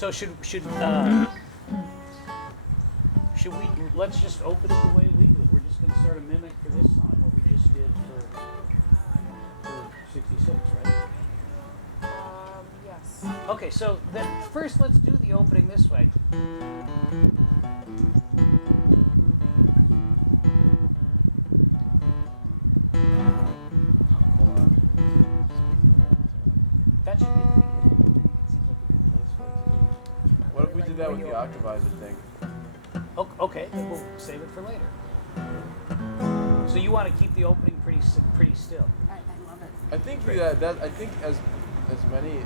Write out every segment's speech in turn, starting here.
So should we? Let's just open it the way we do it. We're just going to sort of mimic for this song what we just did for 66, right? Yes. Okay, so then first let's do the opening this way. That should be at the beginning. It seems like a good place for it to be. What if we did that with the octavizer thing? Okay, then we'll save it for later. So you want to keep the opening pretty still. I love it. I think I think as many,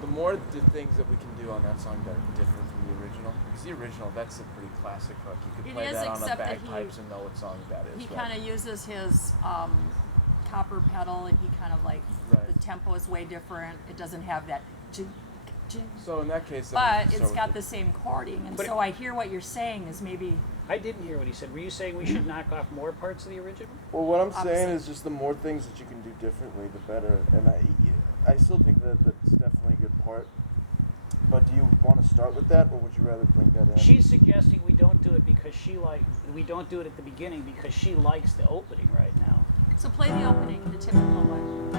the more the things that we can do on that song that are different from the original. Because the original, that's a pretty classic hook. You could It play is, that on a except that bagpipes and know what song that is. He right? kind of uses his copper pedal, and he kind of like Right. the tempo is way different. It doesn't have that. So in that case, then But we can it's start got with the same chording, and But so I hear what you're saying is maybe I didn't hear what he said. Were you saying we should knock off more parts of the original? Well, what I'm saying Opposite. is just the more things that you can do differently, the better. And I still think that that's definitely a good part. But do you want to start with that, or would you rather bring that in? She's suggesting we don't do it because we don't do it at the beginning because she likes the opening right now. so. Play the opening, the typical one.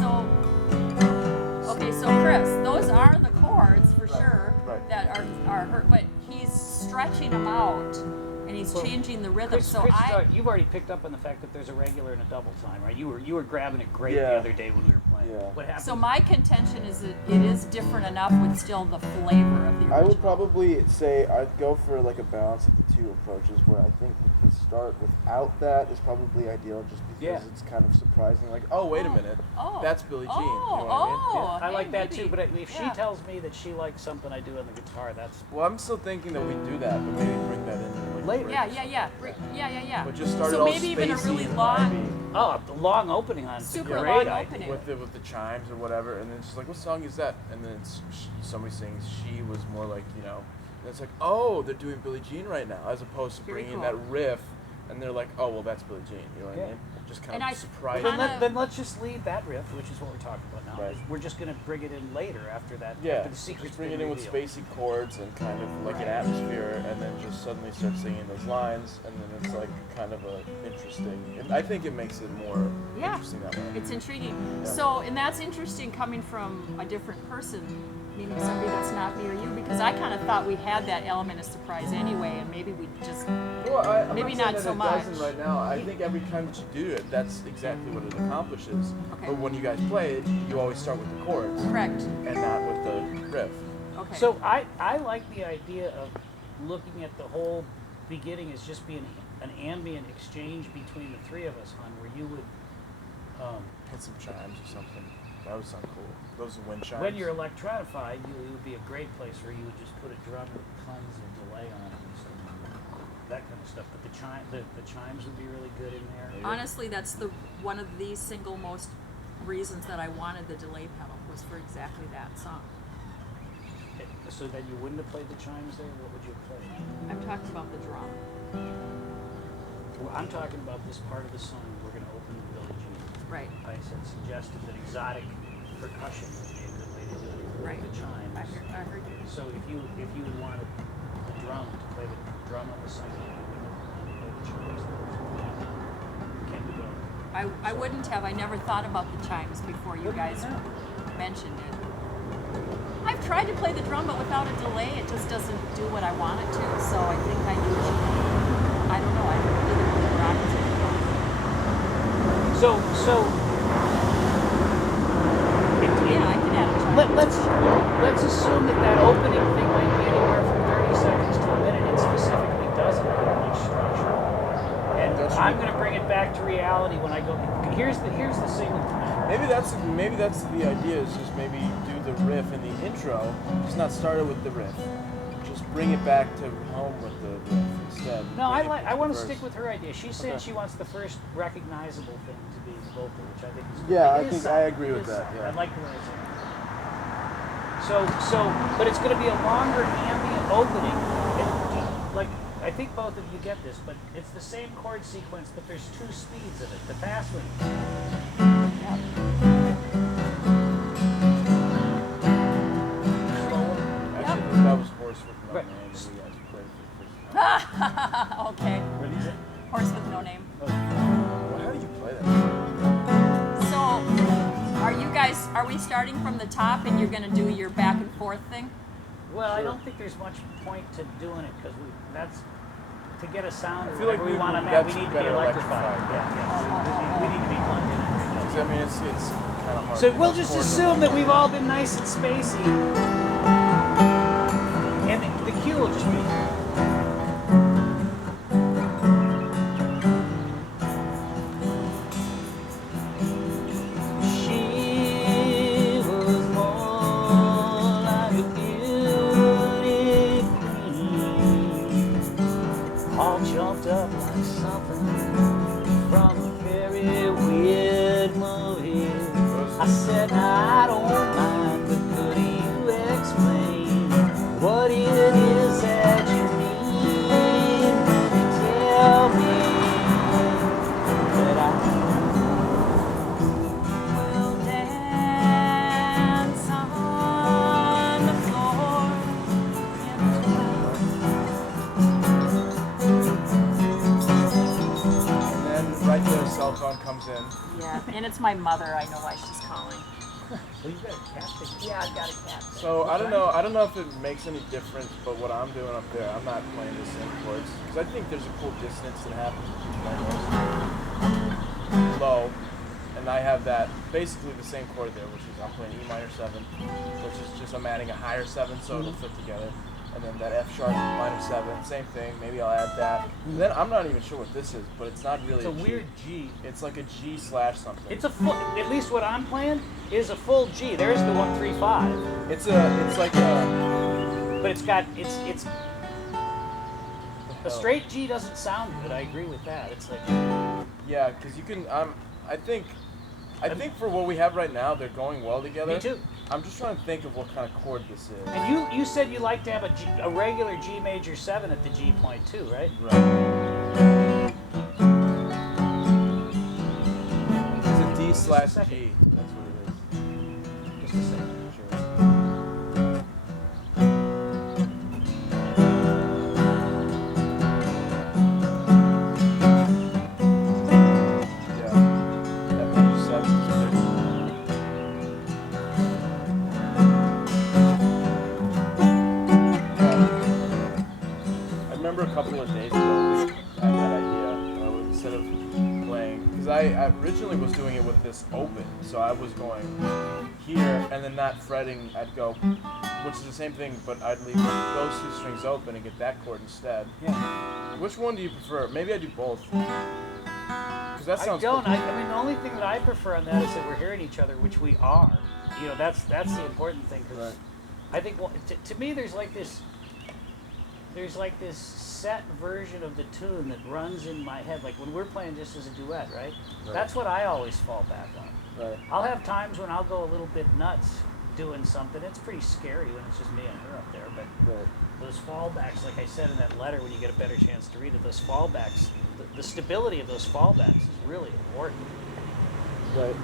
So okay, so Chris, those are the chords for sure right. that are her, but he's stretching them out and he's Well, changing the rhythm. Chris, So you've already picked up on the fact that there's a regular and a double time, right? You were grabbing it great the Yeah. other day when we were playing. Yeah. What happened? So my contention is that it is different enough with still the flavor of the original. I would probably say I'd go for like a balance of the two approaches, where I think that the start without that is probably ideal, just because Yeah. it's kind of surprising. Like, Oh, wait a minute. Oh. That's Billie Jean. Oh, you know what I mean? oh, I like hey, that maybe. too, but if she Yeah. tells me that she likes something I do on the guitar, that's Well, I'm still thinking that we do that, but maybe bring that in like Later. Yeah, yeah, yeah, yeah. But just start it So all maybe even a spacey really and long, a long opening on super great long idea. opening. with the chimes or whatever, and then she's like, "What song is that?" And then somebody sings. She was more like, and it's like, "Oh, they're doing Billie Jean right now," as opposed to Very bringing cool. that riff, and they're like, "Oh, well, that's Billie Jean." You know what Yeah. I mean? Just kind And of I surprise. Then, kinda- then let's just leave that riff, which is what we're talking about now. Right. We're just going to bring it in later after that. Yeah, after the secret's just bring been it in with revealed. spacey chords and kind of like an Right. atmosphere, and then just suddenly start singing those lines, and then it's like kind of a interesting. I think it makes it more Yeah. interesting that way. It's intriguing. Yeah. So, and that's interesting coming from a different person, meaning somebody that's not me or you, because I kind of thought we had that element of surprise anyway, and maybe we just, Well, I'm Maybe not, not saying so that it doesn't much. right now. I think every time that you do it, that's exactly what it accomplishes. Okay. But when you guys play it, you always start with the chords correct. and not with the riff. Okay. So I like the idea of looking at the whole beginning as just being an ambient exchange between the three of us, hon, where you would, Hit some chimes or something. That would sound cool. Those wind chimes. when you're electronified, it would be a great place where you would just put a drum with tons of delay on it and stuff, that kind of stuff. But the chimes would be really good in there. Honestly, that's one of the single most reasons that I wanted the delay pedal was for exactly that song. So that you wouldn't have played the chimes there, what would you have played? I'm talking about the drum. Well, I'm talking about this part of the song. We're going to open with Billie Jean. Right. I suggested that exotic percussion would be a good way to do it. Right. The chimes. I heard you. So if you wanted the drum to play the drum on the song, you wouldn't play the chimes. Can do both. I wouldn't have. I never thought about the chimes before you guys mentioned it. I've tried to play the drum, but without a delay, it just doesn't do what I want it to. So I think I usually, I don't know, I either rock it So yeah, I can add a chime. let's assume that opening thing might be anywhere from 30 seconds to a minute. It specifically doesn't have much structure. And I'm going to bring it back to reality when I go. Here's the single. Maybe that's the idea. Is just maybe do the riff in the intro. Just not start it with the riff. Just bring it back to home with the riff instead. No, Bring it I want to first. stick with her idea. She's saying Okay. she wants the first recognizable thing to be vocal, which I think is Yeah, it I is think solid. I agree It with is that, solid. yeah. I like the way it's but it's going to be a longer ambient opening. Like I think both of you get this, but it's the same chord sequence, but there's two speeds of it. The fast one. right. name that you guys played for the first time. Okay. What is it? Horse with no name. Well, how did you play that? So, are we starting from the top and you're going to do your back and forth thing? Well, I don't think there's much point to doing it because that's to get a sound. I feel like we want to that's we need to be better electrified. electrified. We need to be plugged in. I mean, it's kind of hard. So to we'll just chord assume that we've all been nice and spacey, and the cue will just be. She was more like a beauty queen, all jumped up like something from a very weird movie. I said, I don't mind, but could you explain what it is that you mean when you tell me that I We'll dance on the floor And then right there, cell phone comes in. Yeah, and it's my mother. I know why she's calling. Well, you got a cat thing. Yeah, I've got a cat. So I don't know if it makes any difference, but what I'm doing up there, I'm not playing the same chords because I think there's a cool dissonance that happens between my notes. Low, and I have that basically the same chord there, which is I'm playing E minor 7, which is just I'm adding a higher 7 so it'll fit together, and then that F sharp minor 7, same thing. Maybe I'll add that. And then I'm not even sure what this is, but it's not really It's a G. weird G. It's like a G slash something. It's a full. At least what I'm playing is a full G. There's the 135, It's like a. but it's a straight G doesn't sound good. I agree with that. It's like Yeah, because you can. I think for what we have right now, they're going well together. me too. I'm just trying to think of what kind of chord this is. And you said you like to have a regular G major 7 at the G point too, right? Right. It's a D slash second. G. That's what it is. Just a second. Sure. Yeah. That major 7 is good. I remember a couple of days ago, I had that idea. Instead of playing, because I originally was doing it with this open, so I was going here and then not fretting. I'd go, which is the same thing, but I'd leave those two strings open and get that chord instead. Yeah. Which one do you prefer? Maybe I do both. Because that I sounds don't. cool. I mean, the only thing that I prefer on that is that we're hearing each other, which we are. You know, that's the important thing. Because Right. I think to me, there's like this set version of the tune that runs in my head. Like when we're playing just as a duet, right? That's what I always fall back on. Right. I'll have times when I'll go a little bit nuts doing something. It's pretty scary when it's just me and her up there, but Right. those fallbacks, like I said in that letter, when you get a better chance to read it, those fallbacks, the stability of those fallbacks is really important. Right.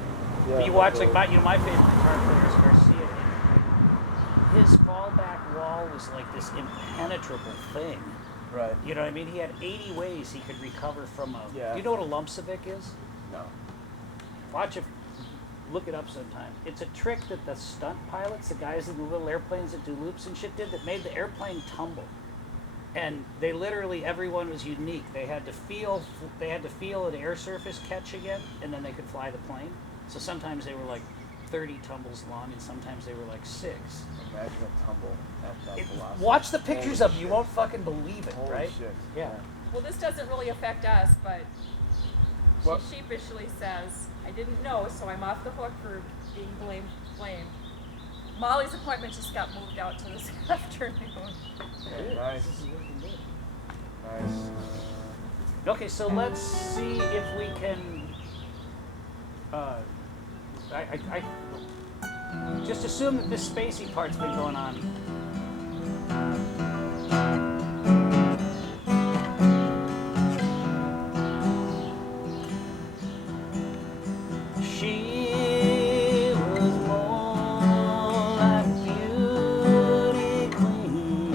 Yeah. You watch like my favorite guitar player is Garcia. His fallback wall was like this impenetrable thing. Right. You know what I mean? He had 80 ways he could recover from a. Yeah. Do you know what a lumpsevik is? No. Watch it. Look it up sometime. It's a trick that the stunt pilots, the guys in the little airplanes that do loops and shit, did that made the airplane tumble. And they literally, everyone was unique. They had to feel an air surface catch again, and then they could fly the plane. So sometimes they were like 30 tumbles long, and sometimes they were like 6. Imagine a tumble at that velocity. Watch the pictures Holy of it. You shit. won't fucking believe it, Holy right? shit. Yeah. Well, this doesn't really affect us, but What? she sheepishly says, I didn't know, so I'm off the hook for being blamed. Molly's appointment just got moved out to this afternoon. Yeah, nice. This is looking good. Nice. Okay, so let's see if we can. I just assume that this spacey part's been going on. She was more like a beauty queen,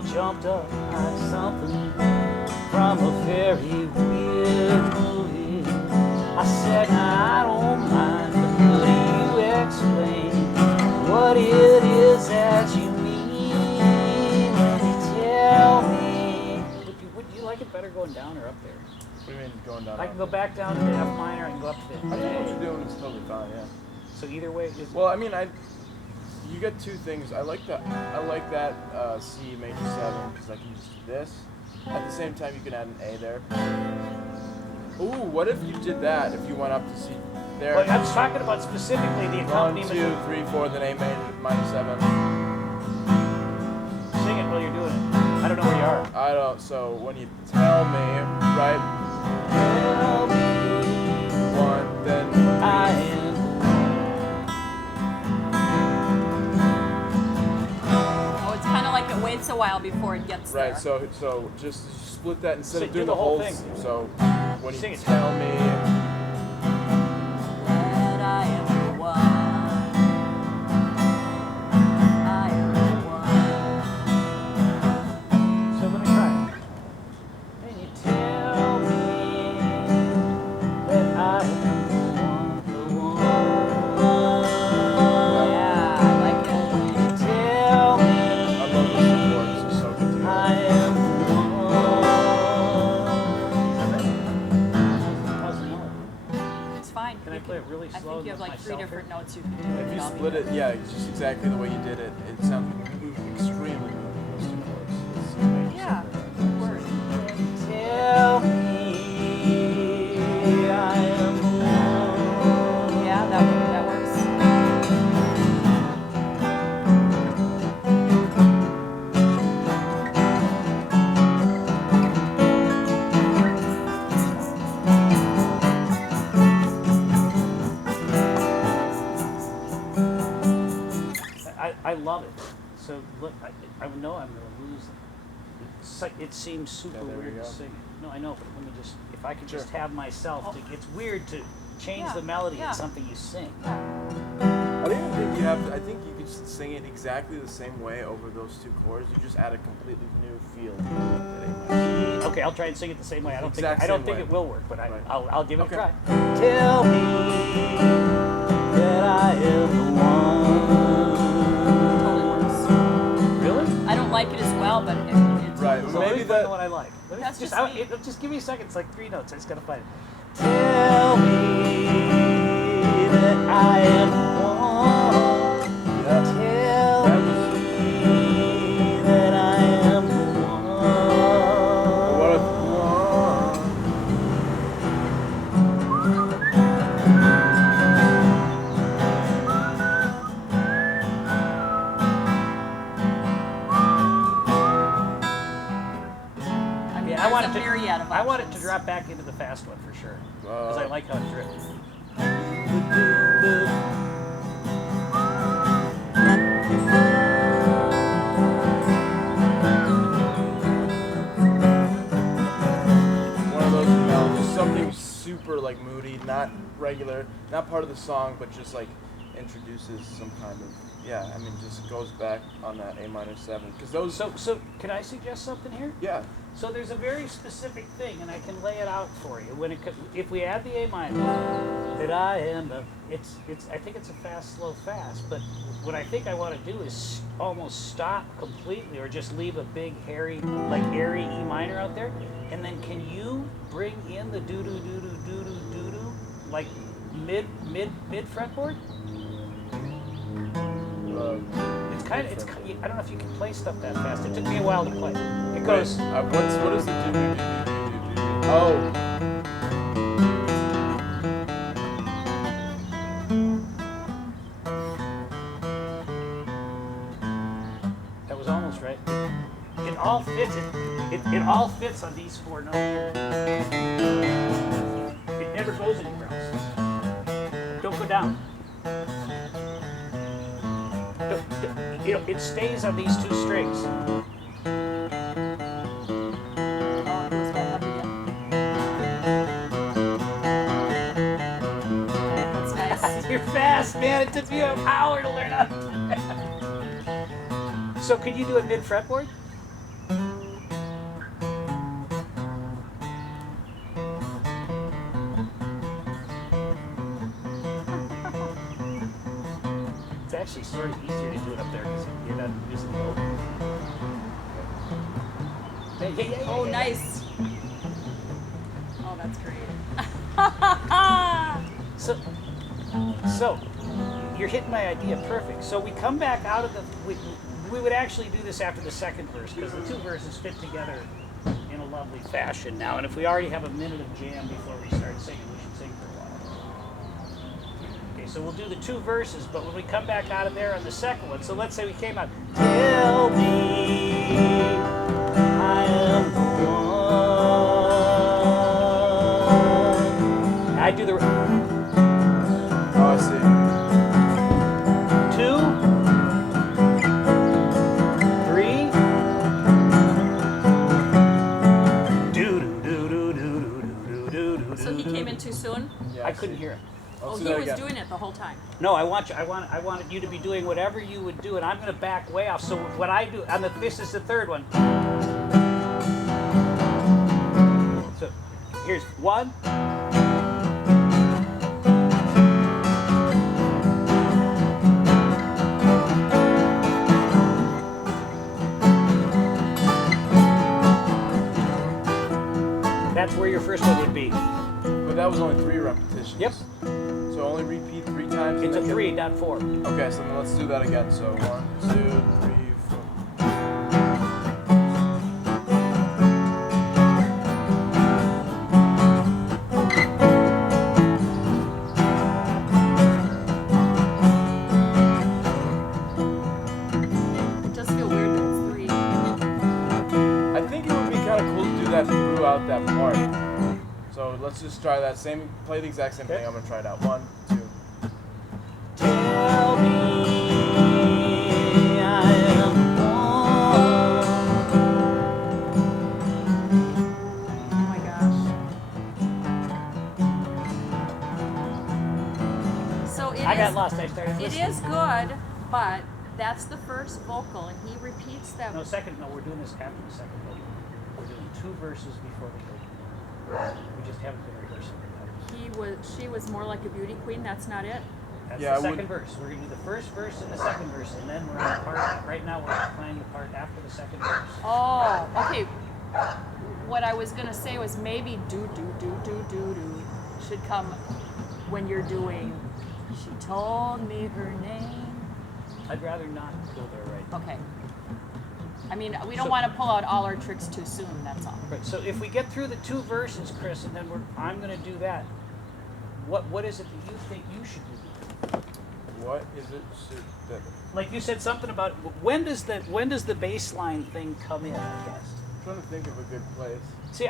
all jumped up like something from a very weird movie. I said, I don't mind, but could you explain what it is that you mean when you tell me? Would you like it better going down or up there? What do you mean going down? I can go back down to the F minor, I can go up to the I think what you're doing is totally fine. Yeah. So either way, is Well, I mean, you get two things. I like that C major 7 because I can just do this. At the same time, you can add an A there. Ooh, what if you did that? If you went up to C there. Well, I was talking about specifically the 1, accompaniment. 2, 3, 4, then A minor 7. Sing it while you're doing it. I don't know where you are. I don't. So when you tell me, right? Tell me 1, then I am. Oh, it's kind of like it waits a while before it gets right. there. So just split that instead So of do doing the the whole whole thing. So when Sing you it. tell me. That I am the one. I am the one. So let me try it. And you tell me that I am the one. Yeah, I like it. You tell me I love this chord. This is so good together. I am the one. How's the melody? It's fine. Can I You play it really I slow think you have with like three myself different here? notes you can do. If you I'll be split good. it, yeah, just exactly the way you did it, it sounds extremely good. Those two chords. It's amazing. Yeah, good word. Tell me I am the one. Yeah, that works. I love it. So look, I know I'm going to lose it. It seems super Yeah, there we weird to go. sing it. No, I know, but let me just, if I could just Sure. have myself, it's weird to change Yeah, the melody yeah. in something you sing. I don't even think you have to, I think you could sing it exactly the same way over those two chords. You just add a completely new feel to it. Okay, I'll try and sing it the same way. I don't Exact think same it way. will work, but Right. I'll give it Okay. a try. Tell me that I am the Totally works. one. Really? I don't like it as well, but it's Right. So Maybe let me find that- the one I like. Let me That's just just me. just give me a second. It's like 3 notes. I just gotta find it. Tell me that I am one. Yeah. Tell me that I am one. What if I mean, Yeah, there's I want a it to. myriad of I want it to options. drop back into the fast one for sure, because I like how it drifts. one of those melodies, something super like moody, not regular, not part of the song, but just like introduces some kind of I mean just goes back on that A minor 7 because those So can I suggest something here? yeah So there's a very specific thing, and I can lay it out for you. If we add the A minor, that I am the, I think it's a fast, slow, fast. But what I think I want to do is almost stop completely, or just leave a big airy E minor out there, and then can you bring in the doo doo doo doo doo doo doo doo like mid fretboard? It's kind of I don't know if you can play stuff that fast. It took me a while to play. It goes. what is the do? Oh. That was almost right. It all fits. It all fits on these 4 notes. It never goes anywhere else. Don't go down. It stays on these 2 strings. Oh, it goes back up again. That's nice. You're fast, man. It took me an hour to learn how to do that. So could you do it mid fretboard? actually sort of easier to do it up there because you're not using the open. Yeah. Oh, nice. Oh, that's great. So you're hitting my idea perfect. So we come back out of the. We would actually do this after the second verse because the two verses fit together in a lovely fashion now. And if we already have a minute of jam before we start singing, we should sing for a while. Okay, so we'll do the two verses, but when we come back out of there on the second one, so let's say we came out, tell me I am the one. I do the Oh, I see. 2, 3. So he came in too soon? Yeah, I couldn't hear it. Oh, Let's he do that was again. doing it the whole time. No, I wanted you to be doing whatever you would do, and I'm going to back way off. So what I do, this is the third one. So here's 1. That's where your first one would be. But that was only 3 repetitions. Yep. So only repeat 3 times. It's and a then 3, not 4. Okay, so then let's do that again. So 1, 2, 3, 4. It does feel weird that it's 3. I think it would be kind of cool to do that throughout that part. So let's just try that same. Play the exact same thing. I'm gonna try it out. 1, 2. Tell me I am Oh my gosh. So it I got is- lost. I started It listening. is good, but that's the first vocal, and he repeats that. No, we're doing this after the second vocal. We're doing 2 verses before we go. We just haven't been rehearsing. She was more like a beauty queen. That's not it. That's Yeah, the I second verse. We're going to do the first verse and the second verse, and then we're on the part. Right now, we're playing the part after the second verse. Oh, okay. What I was gonna say was maybe do should come when you're doing. She told me her name. I'd rather not go there right now. Okay. I mean, we don't So- want to pull out all our tricks too soon. That's all. Right. So if we get through the 2 verses, Chris, and then I'm going to do that. What is it that you think you should do? What is it? That, Like you said something about when does the baseline thing come in? I guess. I'm trying to think of a good place. See,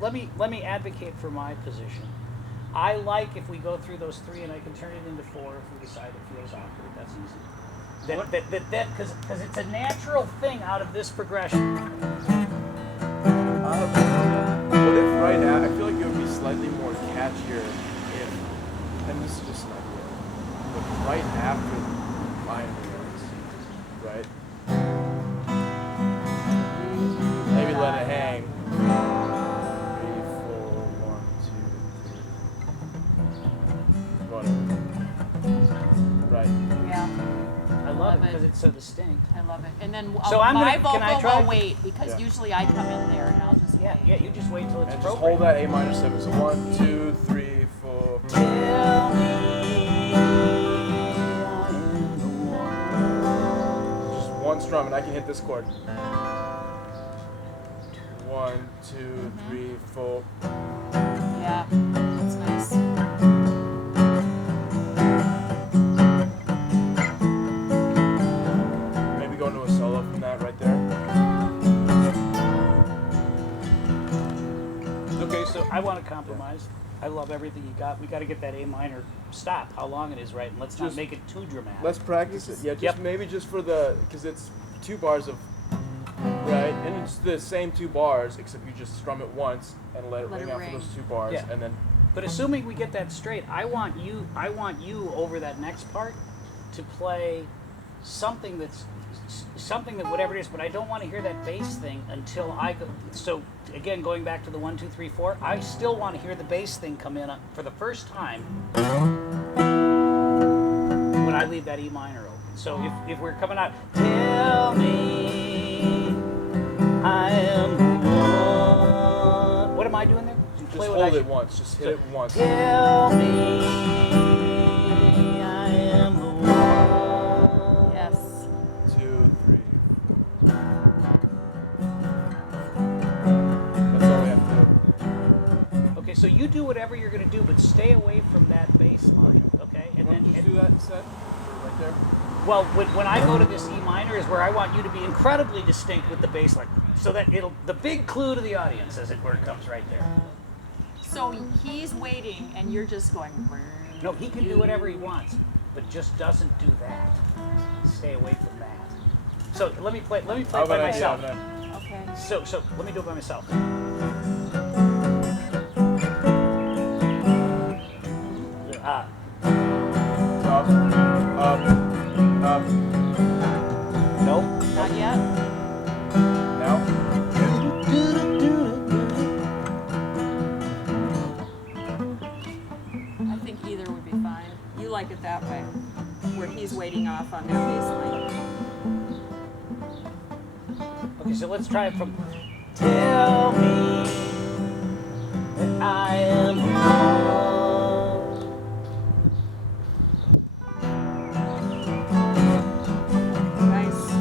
let me advocate for my position. I like if we go through those 3 and I can turn it into 4 if we decide it feels awkward. That's easy. Because it's a natural thing out of this progression. What if right now? I feel like it would be slightly more catchier if, and this is just an idea, but right after minor notes, right? Maybe let it hang. 3, 4, 1, 2, 3. Whatever. Right. Yeah, I love Love it it. because it's so distinct. I love it. And then So I'm my gonna- can I vocal try? will wait because Yeah. usually I come in there and I'll just Yeah, wait. yeah. You just wait till it's And just appropriate. hold that A minor 7. So 1, 2, 3, 4. Tell me I am the one. Just one strum, and I can hit this chord. 1, 2, 3, 4. Yeah, that's nice. Maybe go into a solo from that right there. Okay, so I want to compromise. I love everything you got. We got to get that A minor stop, how long it is, right? And let's not Just- make it too dramatic. Let's practice it. Yeah, just Yep. maybe just for the, because it's 2 bars of, right? And it's the same 2 bars, except you just strum it once and let it Let ring it out ring. for those 2 bars, Yeah. and then But assuming we get that straight, I want you over that next part to play something that whatever it is, but I don't want to hear that bass thing until I go. So again, going back to the 1, 2, 3, 4, I still want to hear the bass thing come in for the first time when I leave leave that E minor open. So if we're coming out, tell me I am the one. What am I doing there? Just Play what I hold it should- once. Just hit it once. Tell me I am the one. Yes. 2, 3. That's all we have to do. Okay, so you do whatever you're going to do, but stay away from that bass line, okay? And Why don't you just and- do that instead? Right there. well, when I go to this E minor is where I want you to be incredibly distinct with the bass line, so that the big clue to the audience, as it were, comes right there. So he's waiting, and you're just going. No, he can do whatever he wants, but just doesn't do that. Stay away from that. So let me play How it by about I do myself. that? Okay. So let me do it by myself. Up, up, up. Nope. Not yet. Now. I think either would be fine. You like it that way, where he's waiting off on that bass line. Okay, so let's try it from. Tell me that I am the Nice.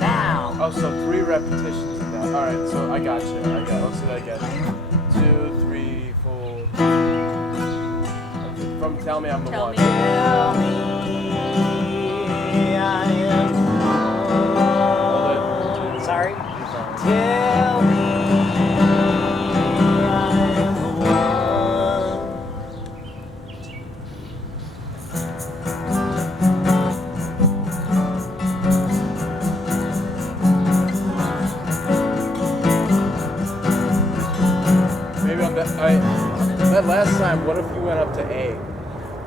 now. Oh, so 3 repetitions of that. All right, so I got you. Let's do that again. 2, 3, 4. Okay, from tell me I'm the Tell one. me. Tell me I am Hold it. sorry. You're fine. Tell me I am the one. Maybe that last time. What if you went up to A?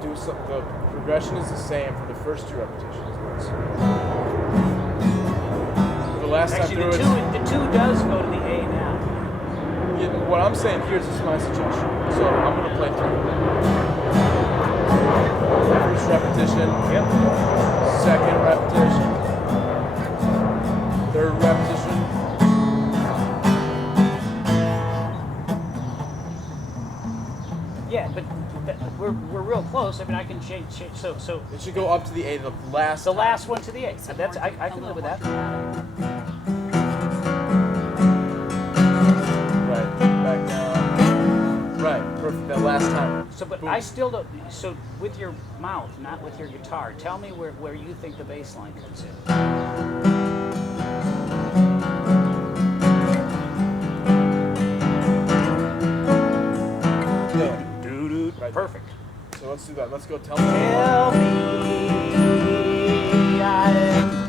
Do some. The progression is the same for the first 2 repetitions. The last Actually, time the through it. two does go to the A now. Yeah, what I'm saying here is just my suggestion. So I'm gonna play through. First repetition. Yep. Second repetition. Third repetition. Yeah, but we're real close. I mean, I can change. So It should go up to the A. The last. the time. last one to the A. So That's more- I a can little live with more that. dramatic. Right. Back down. Right. Perfect. That last time. So, but Boom. I still don't. So, with your mouth, not with your guitar, tell me where you think the bass line comes in. There. Right. Perfect. So let's do that. Let's go. Tell me. Tell me I am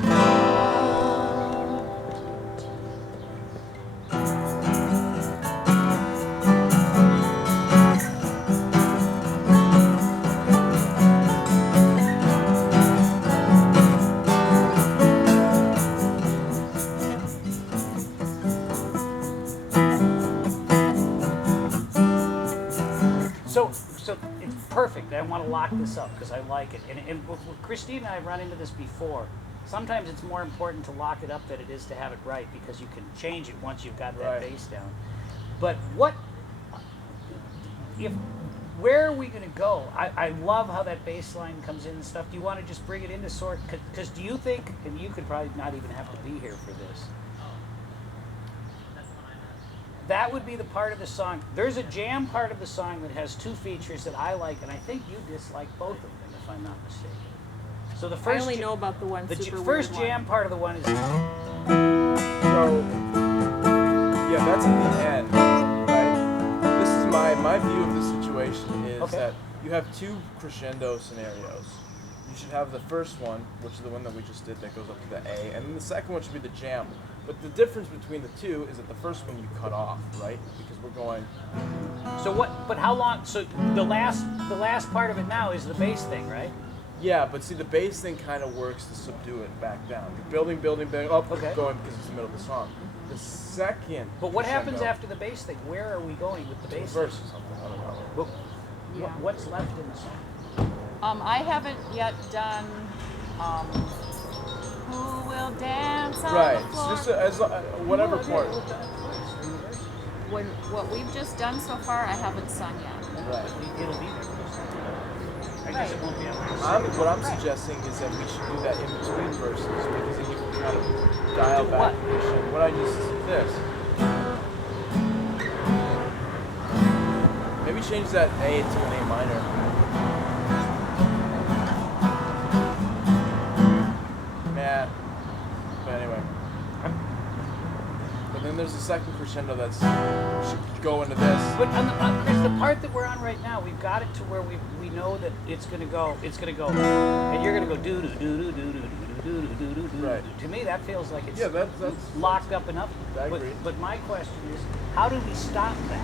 So it's perfect. I want to lock this up because I like it. And with Christine and I have run into this before. Sometimes it's more important to lock it up than it is to have it right because you can change it once you've got that Right. bass down. But where are we going to go? I love how that bass line comes in and stuff. Do you want to just bring it into sort? Because do you think, and you could probably not even have to be here for this, that would be the part of the song. There's a jam part of the song that has 2 features that I like, and I think you dislike both of them, if I'm not mistaken. So the I first only know about the one the super first weird jam one. part of the one is So yeah, that's at the end, right? This is my view of the situation is Okay. that you have 2 crescendo scenarios. You should have the first one, which is the one that we just did that goes up to the A, and then the second one should be the jam. But the difference between the 2 is that the first one you cut off, right? Because we're going. so what? But how long? So the last part of it now is the bass thing, right? Yeah, but see, the bass thing kind of works to subdue it back down. You're building, up, Okay. going because it's the middle of the song. the second. But what happens crescendo, after the bass thing? Where are we going with the to a bass? verse or something? I don't know. But Yeah. what's left in the song? I haven't yet done Who Will Dance on Right. the Floor. It's just whatever Okay, part. we've done it twice, in the verse. What we've just done so far, I haven't sung yet. Right. It'll be there. I guess it Right. won't be on there. What I'm Right. suggesting is that we should do that in between verses because then you can kind of dial Do back what? what I just this. Maybe change that A to an A minor. Yeah. But anyway. But then there's a second crescendo that's should go into this. But on Chris, the part that we're on right now, we've got it to where we know that it's gonna go, and you're gonna go do do do do do do do do do do. Right. To me, that feels like it's Yeah, that's locked up enough. I But, agree. but my question is, how do we stop that?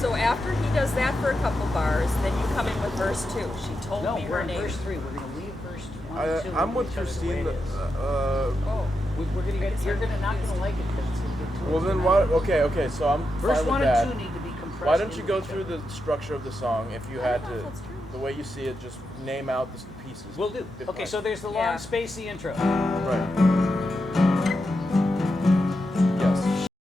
So after he does that for a couple bars, then you come in with verse 2. She told No, me we're her in name. verse 3. We're gonna leave verse 1 and 2. I'm with each other the way Christine. it is. Oh, We're gonna get. You're gonna not gonna like it because it's gonna get too. Well then why? Okay. So I'm Verse fine 1 with and that. 2 need to be compressed. Why don't you into go each through other. the structure of the song if you had don't know to, if that's true. the way you see it, just name out the pieces. We'll do. If Okay, I- so there's the long, Yeah. spacey intro. Right.